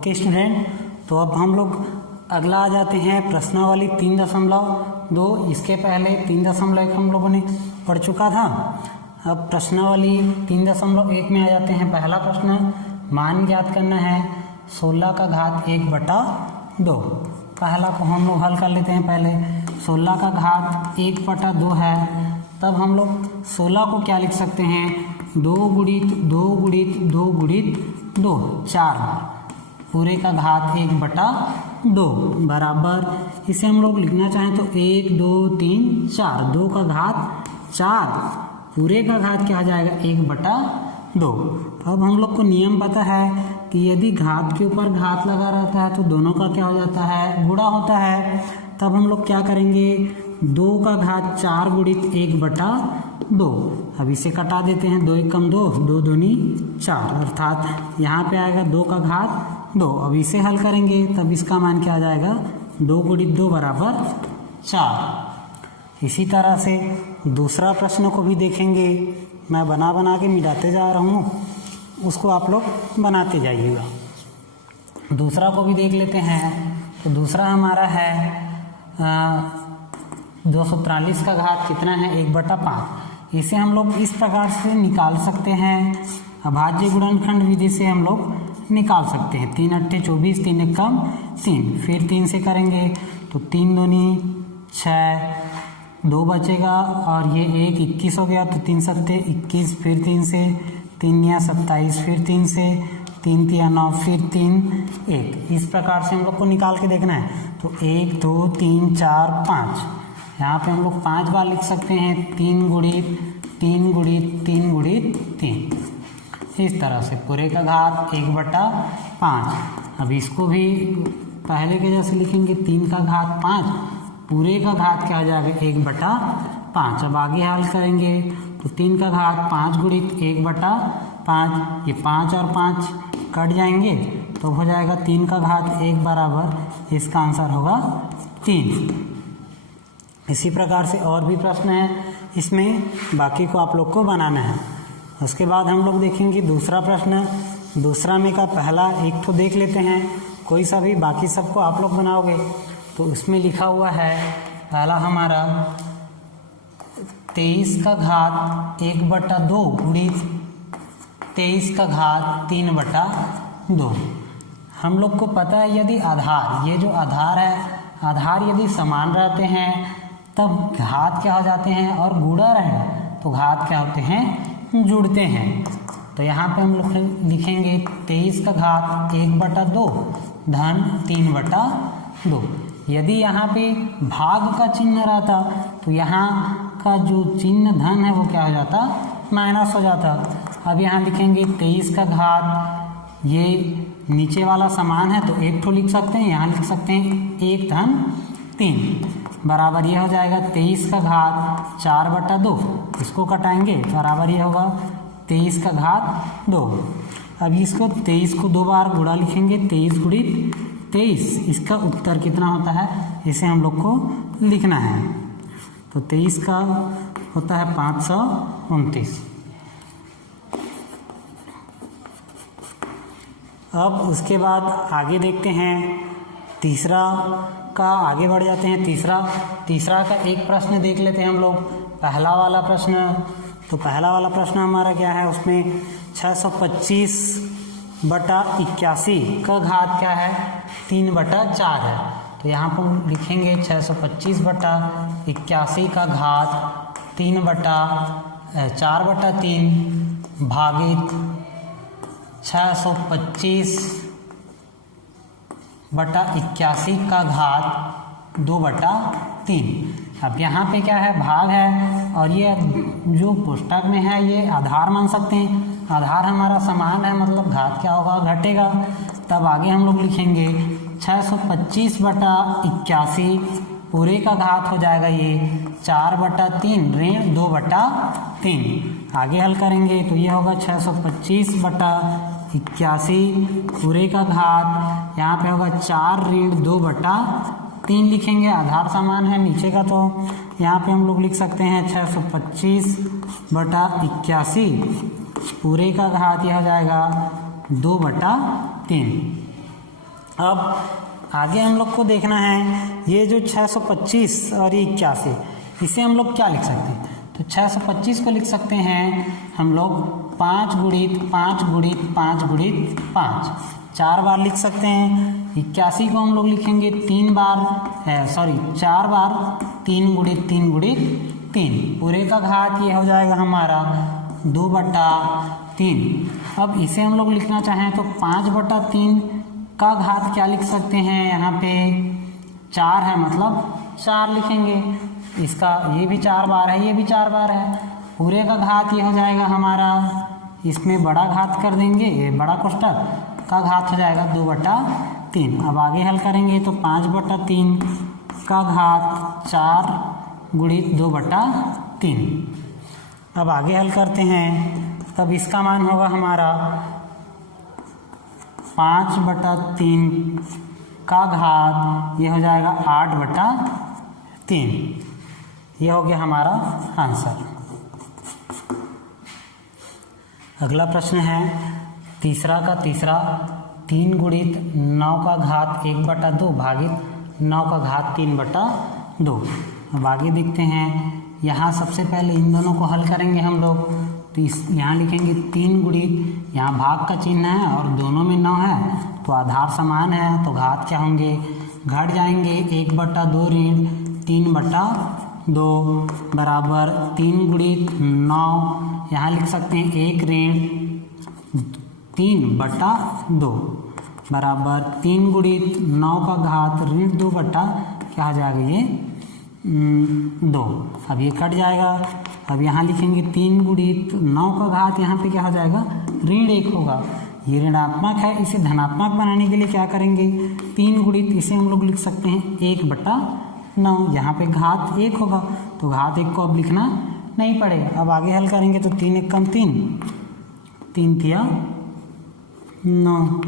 Okay student, तो अब हम लोग अगला आ जाते हैं प्रश्नावली 3.2। इसके पहले 3.1 हम लोगों ने पढ़ चुका था। अब प्रश्नावली 3.1 में आ जाते हैं। पहला प्रश्न, मान ज्ञात करना है 16 का घात 1/2। पहला को हम लोग हल कर लेते हैं। पहले 16 का घात 1/2 है, तब हम लोग 16 को क्या लिख सकते हैं, 2 गुणित 2 गुणित 2 गुणित 2, 4 पूरे का घात 1/2 बराबर, इसे हम लोग लिखना चाहें तो 1 2 3 4, 2 का घात 4 पूरे का घात क्या हो जाएगा 1/2। अब हम लोग को नियम पता है कि यदि घात के ऊपर घात लगा रहता है तो दोनों का क्या हो जाता है, गुणा होता है। तब हम लोग क्या करेंगे, 2 का घात 4 गुणित 1/2। अब इसे कटा देते हैं, 2 1 2, 2 दूनी 4, अर्थात यहाँ पे आएगा 2 का घात 2। अब इसे हल करेंगे तब इसका मान क्या आ जाएगा, 2 गुणित 2 बराबर 4। इसी तरह से दूसरा प्रश्न को भी देखेंगे। मैं बना के मिटाते जा रहा हूँ, उसको आप लोग बनाते जाइएगा। दूसरा को भी देख लेते हैं। तो दूसरा हमारा है 243 का घात कितना है, 1/5। इसे हम लोग इस प्रकार से निकाल सकते हैं, अभाज्य गुणनखंड विधि से हम लोग निकाल सकते हैं। 3 8 24, 3 1 3, फिर 3 से करेंगे तो 3 दूनी 6, 2 बचेगा और ये 1 21 हो गया, तो 3 7 21, फिर 3 से 3 9 27, फिर 3 से 3 3 9, फिर 3 1। इस प्रकार से हम लोग को निकाल के देखना है। तो 1 2 3 4 5, यहाँ पे हम लोग 5 बार लिख सकते हैं, 3 गुणित 3 गुणित 3 गुणित 3, इस तरह से पूरे का घात 1/5। अब इसको भी पहले के जैसे लिखेंगे, 3 का घात 5 पूरे का घात क्या आ जाएगा 1/5। अब आगे हल करेंगे तो 3 का घात 5 गुणित 1/5, ये 5 और 5 कट जाएंगे तो हो जाएगा 3 का घात 1 बराबर, इसका आंसर होगा 3। इसी प्रकार से और भी प्रश्न है इसमें, बाकी को आप लोग को बनाना है। उसके बाद हम लोग देखेंगे दूसरा प्रश्न। दूसरा में का पहला एक तो देख लेते हैं, कोई सा भी, बाकी सबको आप लोग बनाओगे। तो उसमें लिखा हुआ है पहला हमारा 23 का घात 1/2 गुणित 23 का घात 3/2। हम लोग को पता है यदि आधार, ये जो आधार है, आधार यदि समान रहते हैं तब घात क्या हो जाते हैं, और गुणा रहे तो घात क्या होते हैं, जुड़ते हैं। तो यहाँ पे हम लोग लिखेंगे 23 का घात 1/2 धन 3/2। यदि यहाँ पे भाग का चिन्ह रहता तो यहाँ का जो चिन्ह धन है वो क्या हो जाता, माइनस हो जाता। अब यहाँ लिखेंगे 23 का घात, ये नीचे वाला समान है तो 1 तो लिख सकते हैं, यहाँ लिख सकते हैं 1 धन 3 बराबर, ये हो जाएगा 23 का घात 4/2। इसको कटाएंगे बराबर ये होगा 23 का घात 2। अब इसको 23 को 2 बार गुणा लिखेंगे, 23 गुणित 23, इसका उत्तर कितना होता है, इसे हम लोग को लिखना है। तो 23 का होता है 529। अब उसके बाद आगे देखते हैं, तीसरा का आगे बढ़ जाते हैं। तीसरा का एक प्रश्न देख लेते हैं हम लोग। पहला वाला प्रश्न, तो पहला वाला प्रश्न हमारा क्या है, उसमें 625/81 का घात क्या है, 3/4 है। तो यहाँ पर लिखेंगे 625/81 का घात 4/3 भागित 625/81 का घात 2/3। अब यहाँ पे क्या है, भाग है, और ये जो पुस्तक में है ये आधार मान सकते हैं। आधार हमारा समान है, मतलब घात क्या होगा, घटेगा। तब आगे हम लोग लिखेंगे 625/81 पूरे का घात हो जाएगा ये 4/3 ऋण 2/3। आगे हल करेंगे तो ये होगा 625/81 पूरे का घात, यहाँ पे होगा 4 ऋण 2/3 लिखेंगे, आधार समान है नीचे का, तो यहाँ पे हम लोग लिख सकते हैं 625/81 पूरे का घात यह हो जाएगा 2/3। अब आगे हम लोग को देखना है ये जो 625 और ये 81, इसे हम लोग क्या लिख सकते हैं? तो 625 को लिख सकते हैं हम लोग 5 गुणित 5 गुणित 5 गुणित 5, 4 बार लिख सकते हैं। 81 को हम लोग लिखेंगे 4 बार 3 गुणित 3 गुणित 3, पूरे का घात ये हो जाएगा हमारा 2/3। अब इसे हम लोग लिखना चाहें तो 5/3 का घात क्या लिख सकते हैं? यहाँ पे 4 है, मतलब 4 लिखेंगे। इसका ये भी 4 बार है, ये भी 4 बार है, पूरे का घात ये हो जाएगा हमारा, इसमें बड़ा घात कर देंगे, ये बड़ा कोष्टक का घात हो जाएगा 2/3। अब आगे हल करेंगे तो 5/3 का घात 4 गुणित 2/3। अब आगे हल करते हैं, तब इसका मान होगा हमारा 5/3 का घात ये हो जाएगा 8/3। ये हो गया हमारा आंसर। अगला प्रश्न है तीसरा का तीसरा, 3 गुणित 9 का घात 1/2 भागित 9 का घात 3/2। अब आगे देखते हैं, यहाँ सबसे पहले इन दोनों को हल करेंगे हम लोग। तो यहाँ लिखेंगे 3 गुणित, यहाँ भाग का चिन्ह है और दोनों में 9 है, तो आधार समान है, तो घात क्या होंगे? घट जाएंगे। 1/2 ऋण 3/2 बराबर 3 गुणित 9, यहाँ लिख सकते हैं 1 ऋण 3/2 बराबर 3 गुणित 9 का घात ऋण 2 बटा क्या हो जाएगा ये 2। अब ये कट जाएगा। अब यहाँ लिखेंगे 3 गुणित 9 का घात, यहाँ पे क्या हो जाएगा? ऋण 1 होगा। ये ऋणात्मक है, इसे धनात्मक बनाने के लिए क्या करेंगे? 3 गुणित, इसे हम लोग लिख सकते हैं 1/9, यहाँ पे घात 1 होगा, तो घात 1 को अब लिखना नहीं पड़ेगा। अब आगे हल करेंगे तो 3 1 कम 3, 3 तिया 9,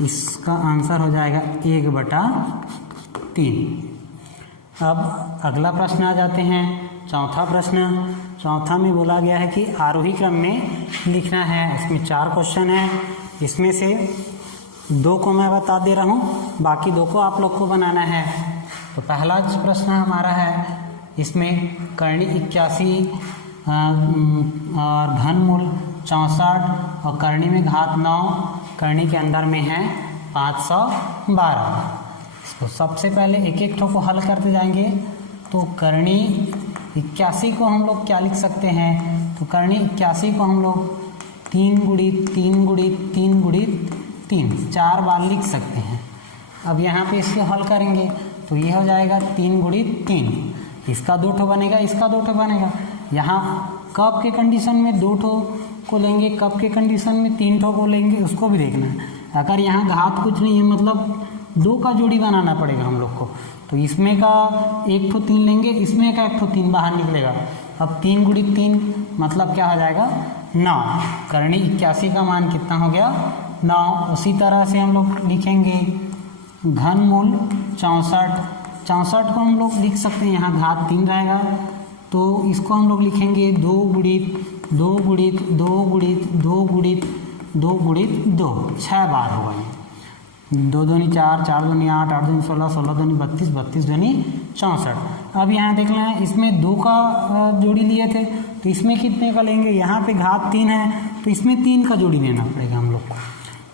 इसका आंसर हो जाएगा 1/3। अब अगला प्रश्न आ जाते हैं, चौथा प्रश्न। चौथा में बोला गया है कि आरोही क्रम में लिखना है। इसमें 4 क्वेश्चन है, इसमें से 2 को मैं बता दे रहा हूँ, बाकी 2 को आप लोग को बनाना है। तो पहला प्रश्न हमारा है, इसमें करणी 81 और घनमूल 64 और करणी में घात 9, करणी के अंदर में है 512। तो सबसे पहले एक एक को हल करते जाएंगे। तो करणी 81 को हम लोग क्या लिख सकते हैं? तो करणी 81 को हम लोग 3 गुणित 3 गुणित 3 गुणित 3, 4 बार लिख सकते हैं। अब यहाँ पे इसको हल करेंगे तो ये हो जाएगा 3 गुणित 3, इसका 2 ठो बनेगा, इसका 2 ठो बनेगा। यहाँ कब के कंडीशन में 2 ठो को लेंगे, कब के कंडीशन में 3 ठो को लेंगे, उसको भी देखना है। अगर यहाँ घात कुछ नहीं है, मतलब 2 का जोड़ी बनाना पड़ेगा हम लोग को, तो इसमें का 1 ठो 3 लेंगे, इसमें का 1 ठो 3 बाहर निकलेगा। अब 3 गुणित 3 मतलब क्या हो जाएगा? 9। करणी 81 का मान कितना हो गया? 9। उसी तरह से हम लोग लिखेंगे घनमूल 64 को हम लोग लिख सकते हैं, यहाँ घात 3 रहेगा, तो इसको हम लोग लिखेंगे 2 गुणित 2 गुणित 2 गुणित 2 गुणित 2 गुणित 2, 6 बार होगा ये। 2 दूनी 4, 4 दूनी 8, 8 दूनी 16, 16 दूनी 32, 32 दूनी 64। अब यहाँ देखना है, इसमें 2 का जोड़ी लिए थे, तो इसमें कितने का लेंगे? यहाँ पे घात 3 है, तो इसमें 3 का जोड़ी लेना पड़ेगा हम लोग को।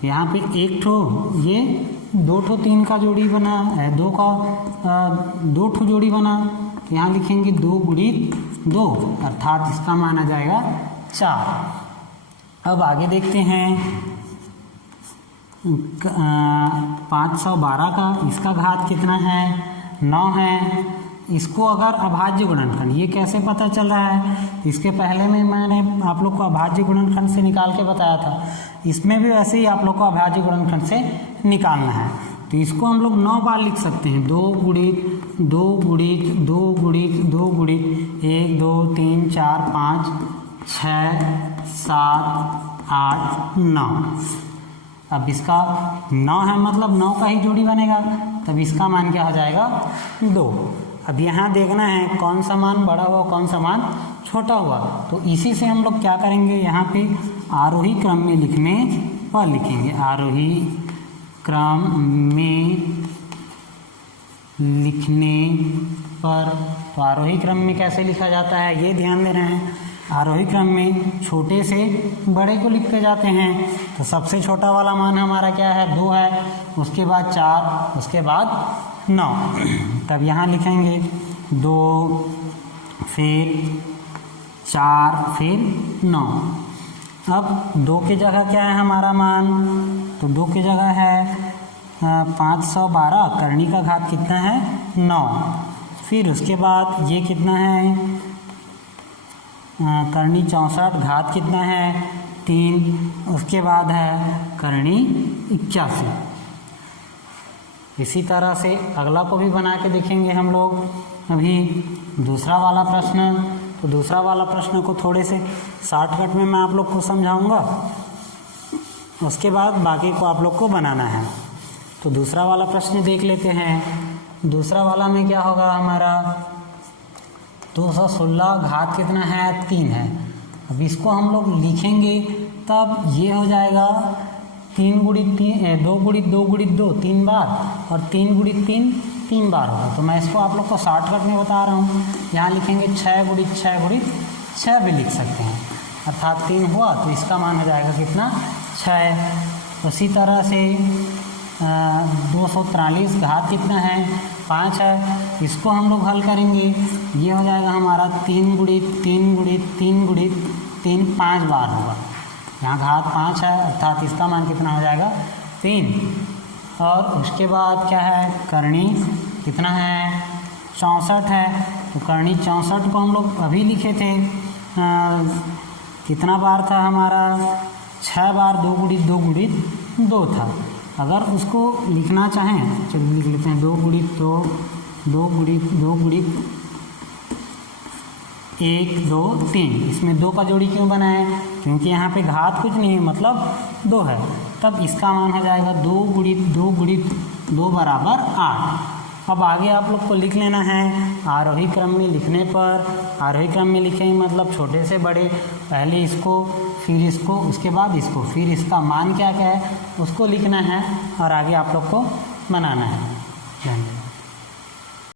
तो यहाँ पे 1 ठो ये, 2 ठो 3 का जोड़ी बना है, 2 ठो जोड़ी बना, तो यहाँ लिखेंगे 2 गुणित 2, अर्थात इसका मान आ जाएगा 4। अब आगे देखते हैं 512 का, इसका घात कितना है? 9 है। इसको अगर अभाज्य गुणनखंड, ये कैसे पता चल रहा है? इसके पहले में मैंने आप लोग को अभाज्य गुणनखंड से निकाल के बताया था, इसमें भी वैसे ही आप लोग को अभाज्य गुणनखंड से निकालना है। तो इसको हम लोग 9 बार लिख सकते हैं, 2 गुणित 2 गुणित 2 गुणित 2 गुणित 1 2 3 4 5 6 7 8 9। अब इसका 9 है, मतलब 9 का ही जोड़ी बनेगा, तब इसका मान क्या हो जाएगा? 2। अब यहाँ देखना है कौन सा मान बड़ा हुआ, कौन सा मान छोटा हुआ। तो इसी से हम लोग क्या करेंगे, यहाँ पे आरोही क्रम में लिखने पर लिखेंगे आरोही क्रम में लिखने पर, तो आरोही क्रम में कैसे लिखा जाता है ये ध्यान दे रहे हैं। आरोही क्रम में छोटे से बड़े को लिखते जाते हैं। तो सबसे छोटा वाला मान हमारा क्या है 2 है, उसके बाद 4, उसके बाद 9। तब यहाँ लिखेंगे 2 फिर 4 फिर 9। अब 2 की जगह क्या है हमारा मान, तो 2 की जगह है 512, करणी का घात कितना है 9। फिर उसके बाद ये कितना है करणी 64, घात कितना है 3, उसके बाद है करणी 81। इसी तरह से अगला को भी बना के देखेंगे हम लोग। अभी दूसरा वाला प्रश्न, तो दूसरा वाला प्रश्न को थोड़े से शॉर्टकट में मैं आप लोग को समझाऊंगा, उसके बाद बाकी को आप लोग को बनाना है। तो दूसरा वाला प्रश्न देख लेते हैं। दूसरा वाला में क्या होगा हमारा 216, घात कितना है 3 है। अब इसको हम लोग लिखेंगे तब ये हो जाएगा 3 गुणित 3, 2 गुणित 2 गुणित 2 3 बार, और 3 गुणित 3 3 बार होगा। तो मैं इसको आप लोग को शॉर्टकट में बता रहा हूँ। यहाँ लिखेंगे 6 गुणित 6 गुणित 6 भी लिख सकते हैं, अर्थात 3 हुआ तो इसका मान हो जाएगा कितना 6। उसी तरह से 243, घात कितना है 5 है। इसको हम लोग हल करेंगे, ये हो जाएगा हमारा 3 गुणित 3 गुणित 3 गुणित 3 5 बार होगा। यहाँ घात 5 है, अर्थात इसका मान कितना हो जाएगा 3। और उसके बाद क्या है करणी कितना है 64 है। तो करणी 64 को हम लोग अभी लिखे थे, कितना बार था हमारा 6 बार, 2 गुणित 2 गुणित 2 था। अगर उसको लिखना चाहें चलिए लिख लेते हैं 2 गुणित 2 2 गुणित 2 गुणित 1 2 3। इसमें 2 का जोड़ी क्यों बनाए, क्योंकि यहाँ पे घात कुछ नहीं है, मतलब 2 है। तब इसका मान हो जाएगा 2 गुणित 2 गुणित 2 बराबर 8। अब आगे आप लोग को लिख लेना है आरोही क्रम में लिखने पर। आरोही क्रम में लिखेंगे मतलब छोटे से बड़े, पहले इसको फिर इसको उसके बाद इसको, फिर इसका मान क्या क्या है उसको लिखना है और आगे आप लोग को बनाना है। धन्यवाद।